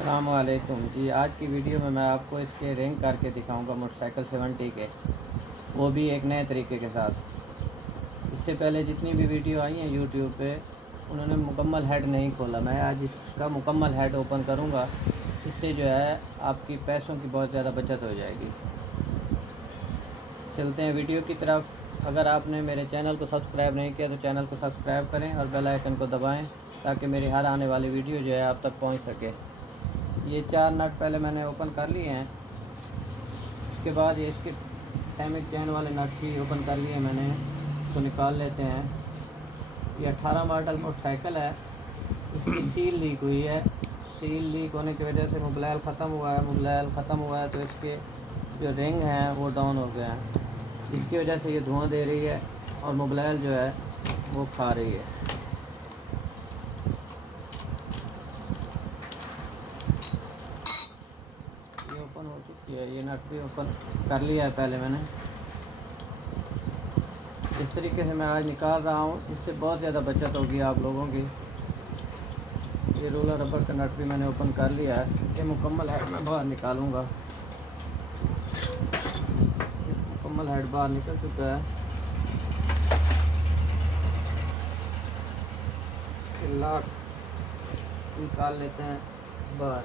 अस्सलामुअलैकुम जी। आज की वीडियो में मैं आपको इसके रिंग करके दिखाऊंगा मोटरसाइकिल 70 के, वो भी एक नए तरीके के साथ। इससे पहले जितनी भी वीडियो आई हैं यूट्यूब पे उन्होंने मुकम्मल हेड नहीं खोला। मैं आज इसका मुकम्मल हेड ओपन करूंगा। इससे जो है आपकी पैसों की बहुत ज़्यादा बचत हो जाएगी। चलते हैं वीडियो की तरफ। अगर आपने मेरे चैनल को सब्सक्राइब नहीं किया तो चैनल को सब्सक्राइब करें और बेल आइकन को दबाएं ताकि मेरी हर आने वाली वीडियो जो है आप तक पहुंच सके। ये 4 नट पहले मैंने ओपन कर लिए हैं। उसके बाद ये इसके टाइमिंग चैन वाले नट भी ओपन कर लिए मैंने, इसको निकाल लेते हैं। ये 18 मॉडल मोटरसाइकिल है। इसकी सील लीक हुई है। सील लीक होने की वजह से मोबाइल ख़त्म हुआ है। तो इसके जो रिंग हैं वो डाउन हो गए हैं। इसकी वजह से ये धुआं दे रही है और मोबाइल जो है वो खा रही है। ये ओपन हो चुकी है। ये नट भी ओपन कर लिया है पहले मैंने। इस तरीके से मैं आज निकाल रहा हूँ। इससे बहुत ज़्यादा बचत होगी आप लोगों की। ये रोलर रबर का नट भी मैंने ओपन कर लिया है। ये मुकम्मल हेड मैं बाहर निकालूंगा। मुकम्मल हेड बाहर निकल चुका है। लॉक निकाल लेते हैं बाहर।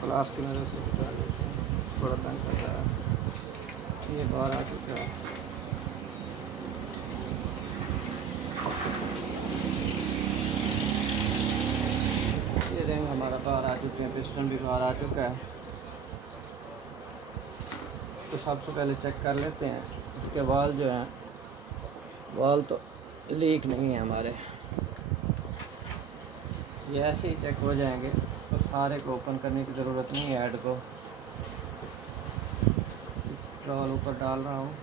क्लास की मदद से निकाल लेते हैं। थोड़ा तंग कर रहा है। ये बाहर आ चुका है। ये रिंग हमारा बाहर आ चुके हैं। पिस्टन भी बाहर आ चुका है। इसको सबसे पहले चेक कर लेते हैं। इसके वाल जो हैं, वाल तो लीक नहीं है हमारे। ये ऐसे ही चेक हो जाएंगे। इसको सारे को ओपन करने की ज़रूरत नहीं है। हेड को रोल ऊपर डाल रहा हूँ।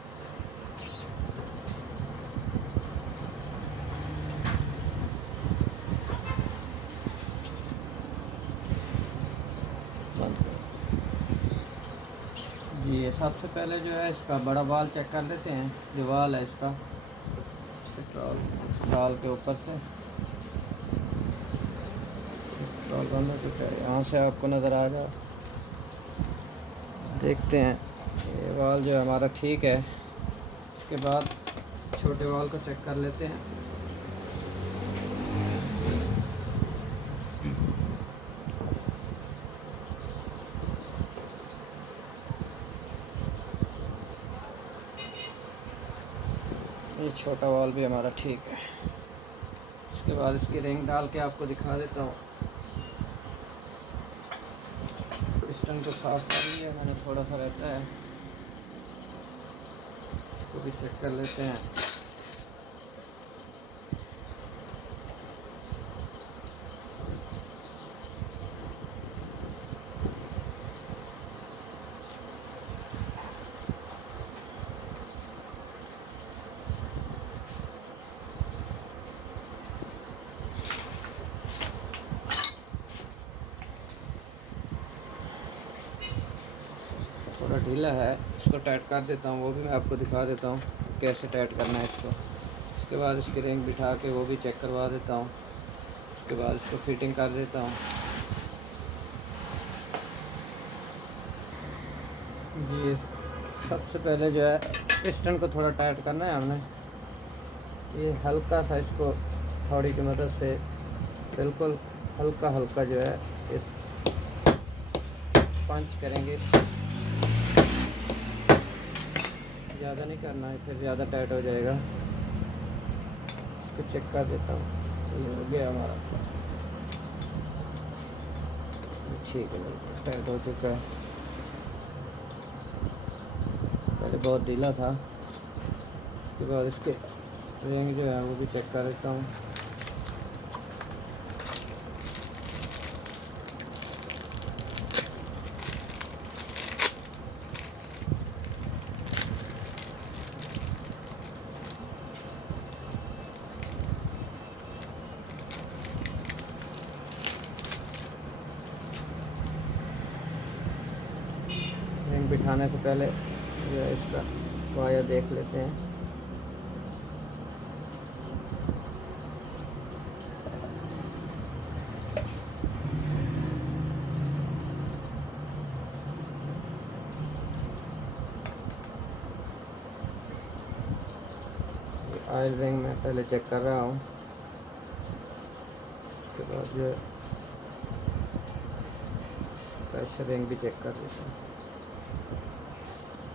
जी, ये सबसे पहले जो है इसका बड़ा वाल चेक कर लेते हैं। जो वाल है इसका पेट्रोल डाल के ऊपर से पेट्रोल बंद हो चुका है। यहाँ से आपको नज़र आ जाए, देखते हैं। ये वाल जो है हमारा ठीक है। इसके बाद छोटे वाल को चेक कर लेते हैं। ये छोटा वाल भी हमारा ठीक है। उसके बाद इसकी रिंग डाल के आपको दिखा देता हूँ। पिस्टन को साफ कर लिया मैंने, थोड़ा सा रहता है, तो भी चेक कर लेते हैं। थोड़ा ढीला है, इसको टाइट कर देता हूँ। वो भी मैं आपको दिखा देता हूँ कैसे टाइट करना है इसको। उसके बाद इसकी रिंग बिठा के वो भी चेक करवा देता हूँ। उसके बाद इसको फिटिंग कर देता हूँ। जी, सबसे पहले जो है पिस्टन को थोड़ा टाइट करना है हमने। ये हल्का सा इसको थोड़ी की मदद से बिल्कुल हल्का हल्का जो है इस पंच करेंगे। ज़्यादा नहीं करना है, फिर ज़्यादा टाइट हो जाएगा। इसको चेक कर देता हूँ। तो ये हो गया हमारा, ठीक है, टाइट हो चुका है। पहले बहुत ढीला था। उसके बाद इसके रिंग जो है वो भी चेक कर देता हूँ। बिठाने से पहले जो है इसका वायर देख लेते हैं। ऑयल रिंग में पहले चेक कर रहा हूँ, उसके बाद जो है प्रेशर रिंग भी चेक कर लेते हैं।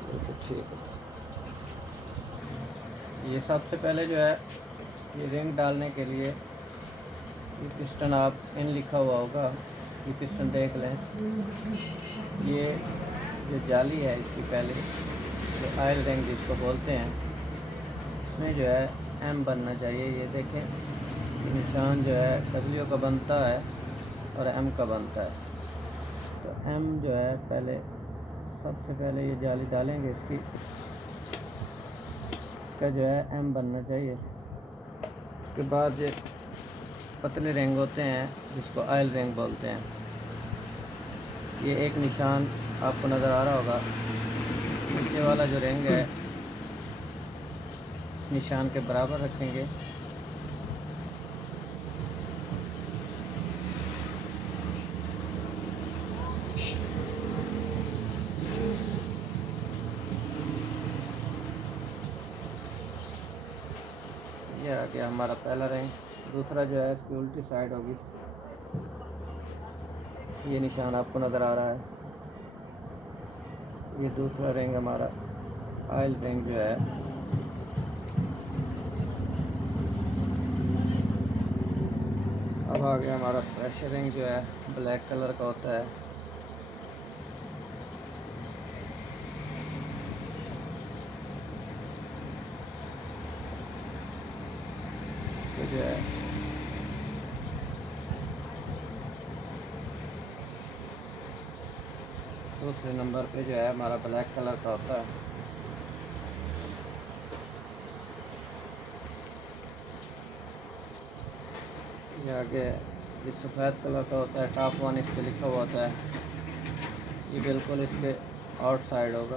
बिल्कुल ठीक है। ये सबसे पहले जो है ये रिंग डालने के लिए ये पिस्टन आप इन लिखा हुआ होगा, ये पिस्टन देख लें। ये जो जाली है इसकी पहले जो ऑयल रिंग जिसको बोलते हैं, इसमें जो है एम बनना चाहिए। ये देखें निशान जो है डब्ल्यू का बनता है और एम का बनता है। तो एम जो है पहले सबसे पहले ये जाली डालेंगे इसकी का जो है एम बनना चाहिए। उसके बाद ये पतले रिंग होते हैं जिसको ऑयल रिंग बोलते हैं। ये एक निशान आपको नज़र आ रहा होगा, नीचे वाला जो रिंग है निशान के बराबर रखेंगे। ये आ गया हमारा पहला रिंग। दूसरा जो है इसकी उल्टी साइड होगी, ये निशान आपको नज़र आ रहा है। ये दूसरा रिंग हमारा ऑयल रिंग जो है अब आ गया हमारा प्रेशर रिंग जो है ब्लैक कलर का होता है। तो जो है दूसरे नंबर पे जो है हमारा ब्लैक कलर का होता है। ये आगे ये सफ़ेद कलर का होता है, टॉप वन इस पर लिखा हुआ होता है। ये बिल्कुल इसके आउट साइड होगा।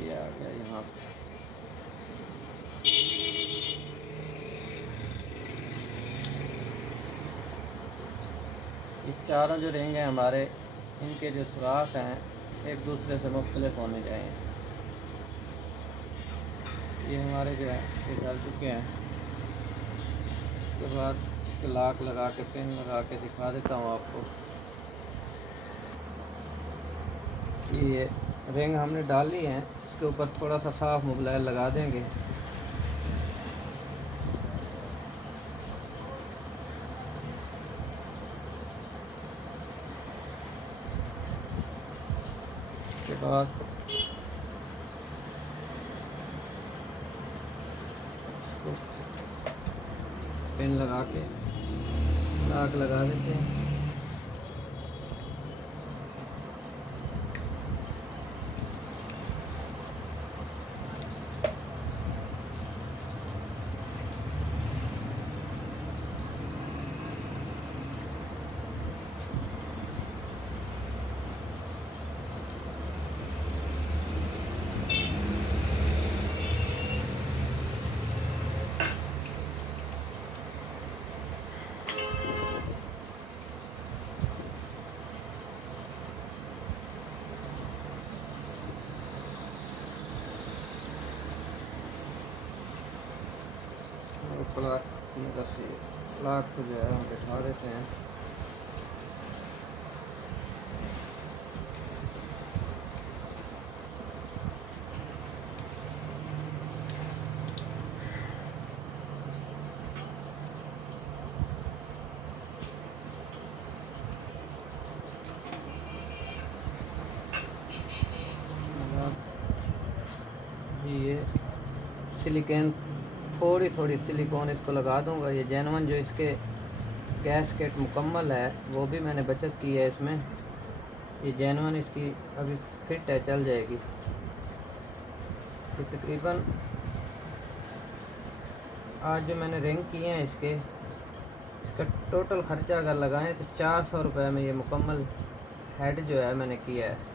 ये आ गया यहाँ पे। ये चारों जो रिंग हैं हमारे, इनके जो सुराख हैं एक दूसरे से मुख्तलिफ होने चाहिए। ये हमारे जो है ये डाल चुके हैं। उसके बाद इसके लाक लगा के पिन लगा के दिखा देता हूँ आपको। ये रिंग हमने डाली है, इसके ऊपर थोड़ा सा साफ मोबिलाइल लगा देंगे। उसके बाद पिन लगा के लाक लगा देते हैं। प्लाक की मदद से प्लाक को जो है हम बैठा देते हैं। ये सिलिकॉन थोड़ी सिलिकॉन इसको लगा दूंगा। ये जेनवन जो इसके गैसकेट मुकम्मल है वो भी मैंने बचत की है इसमें। ये जेनवन इसकी अभी फिट है, चल जाएगी। तो तकरीबन आज जो मैंने रिंग किए हैं इसके इसका टोटल ख़र्चा अगर लगाएं तो 400 रुपये में ये मुकम्मल हेड जो है मैंने किया है।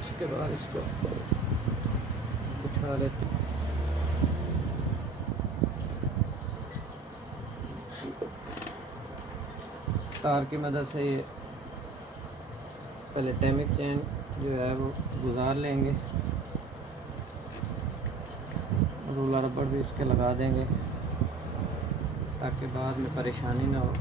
इसके बाद इसको उठा लेते हैं। तार की मदद से ये पहले टाइमिंग चेन जो है वो गुजार लेंगे, रूलर रबड़ भी इसके लगा देंगे ताकि बाद में परेशानी ना हो।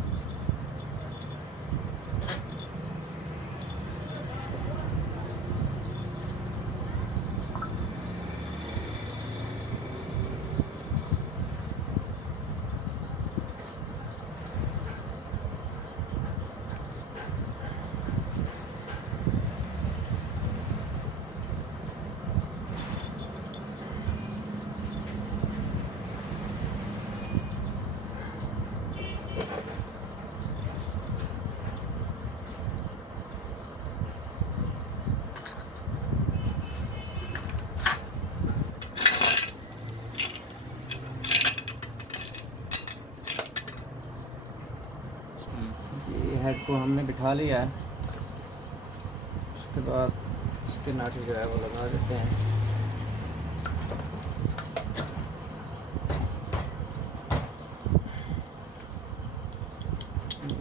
हेड को हमने बिठा लिया है। उसके बाद इसके नट जो है वो लगा देते हैं।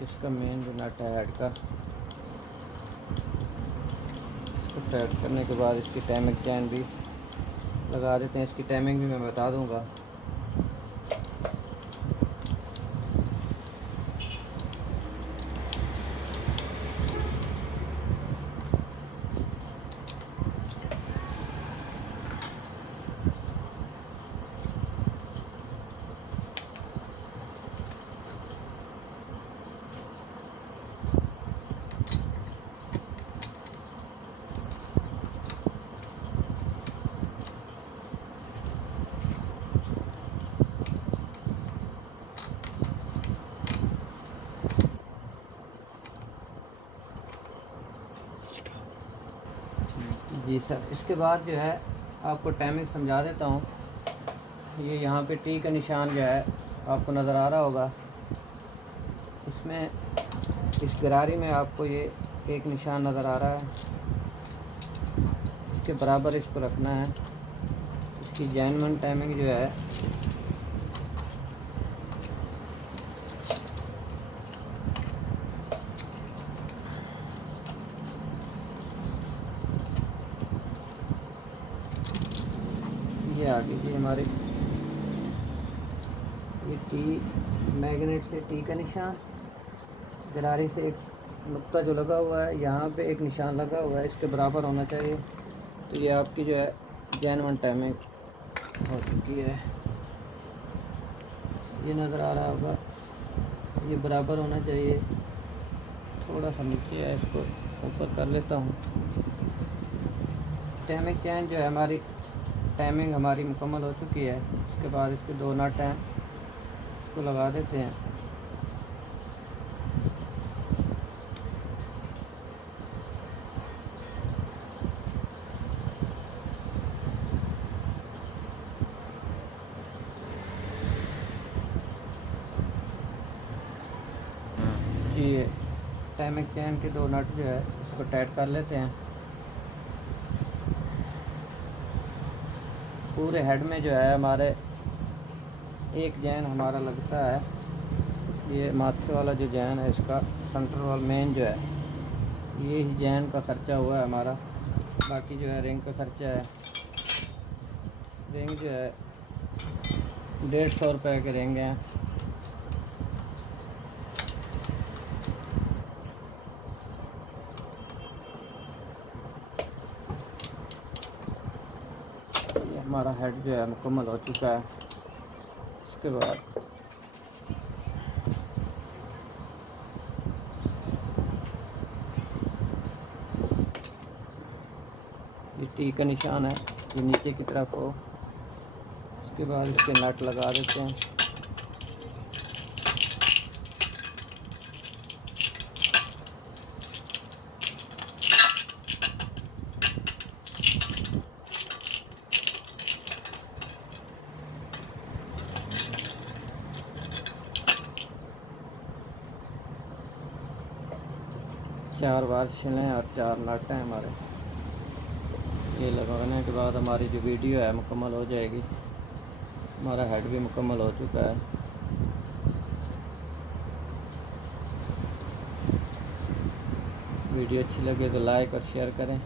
इसका मेन जो नट है हेड का, इसको टाइट करने के बाद इसकी टाइमिंग चैन भी लगा देते हैं। इसकी टाइमिंग भी मैं बता दूंगा। जी सर, इसके बाद जो है आपको टाइमिंग समझा देता हूँ। ये यहाँ पे टी का निशान जो है आपको नज़र आ रहा होगा। इसमें इस गरारी में आपको ये एक निशान नज़र आ रहा है, इसके बराबर इसको रखना है। इसकी जैनमन टाइमिंग जो है ये आ गई हमारी, ये टी मैग्नेट से टी का निशान, गरारी से एक नुक्ता जो लगा हुआ है, यहाँ पे एक निशान लगा हुआ है, इसके बराबर होना चाहिए। तो ये आपकी जो है जैनवन टाइमिंग हो चुकी है। ये नज़र आ रहा होगा, ये बराबर होना चाहिए। थोड़ा सा नीचे है, इसको ऊपर कर लेता हूँ। टाइमिंग चेन जो है हमारी, टाइमिंग हमारी मुकम्मल हो चुकी है। इसके बाद इसके दो नट हैं, इसको लगा देते हैं। ये टाइमिंग चेन के दो नट जो है इसको टाइट कर लेते हैं। पूरे हेड में जो है हमारे एक जैन हमारा लगता है। ये माथे वाला जो जैन है, इसका सेंटर वाला मेन जो है, ये ही जैन का ख़र्चा हुआ है हमारा। बाकी जो है रिंग का ख़र्चा है। रिंग जो है 150 रुपये के रिंग हैं। ये हमारा हेड जो है मुकम्मल हो चुका है। इसके बाद ये टी का निशान है, ये नीचे की तरफ हो। उसके बाद इसके नट लगा देते हैं। चार बार छिलें और 4 नट हैं हमारे। ये लगाने के बाद हमारी जो वीडियो है मुकम्मल हो जाएगी। हमारा हेड भी मुकम्मल हो चुका है। वीडियो अच्छी लगे तो लाइक और शेयर करें।